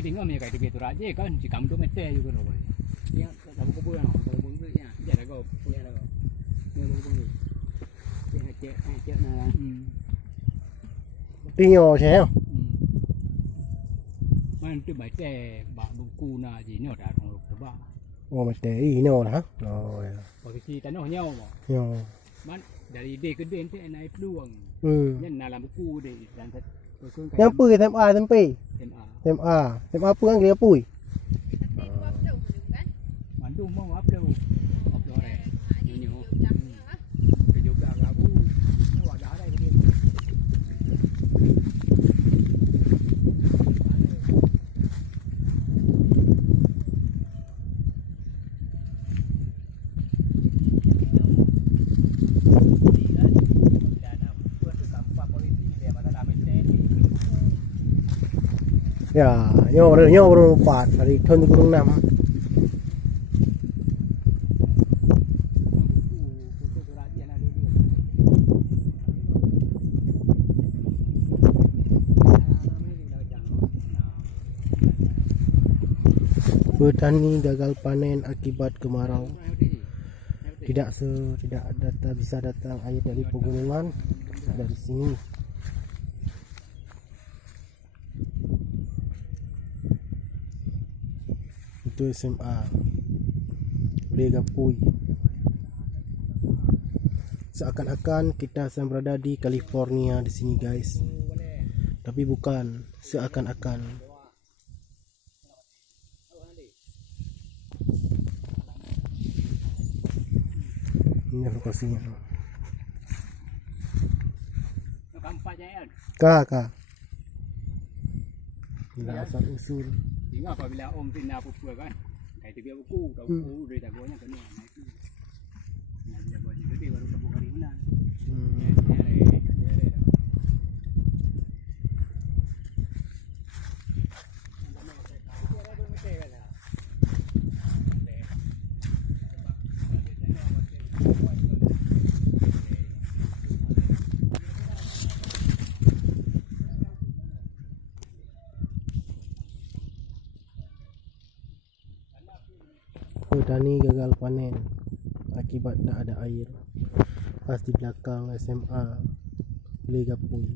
Jadi tengok mereka itu betul aja kan, si kamu tu mete juga loh. Dia tak buku buku yang, tak buku buku yang, dia dah kau, dia dah kau. Dia buku buku. Dia cek nak. Tinyo saya. Man tu baca bak buku nak je ni dah orang tebak. Oh mate ino lah. Oh ya. Posisi tanah nyau. Yo. Man dari D ke D nanti naik peluang. Ni dalam buku dia dan Yang apa SMA sampai? MA. SMA. SMA apa kan dia pui? Mandu mau apa lu? Apa orang? Nyo. Kerja belakang aku. Ni wadah ada dia. Ya, nyo baru 4 dari tahun 2006. Petani gagal panen akibat kemarau. Tidak bisa datang air dari pegunungan dari sini. Itu SMA Lega Pui. Seakan-akan kita sedang berada di California di sini guys, tapi bukan. Seakan-akan. Ini lokasinya. Kak. Ini asal usul. Ingat apabila om pindah apa kan, kayak tu biar buku, tahu buku dari tagonya kena naik tu. Nak dia buat jadi baru tahu hari mana. Petani gagal panen akibat tak ada air. Pas di belakang SMA Lega Pui.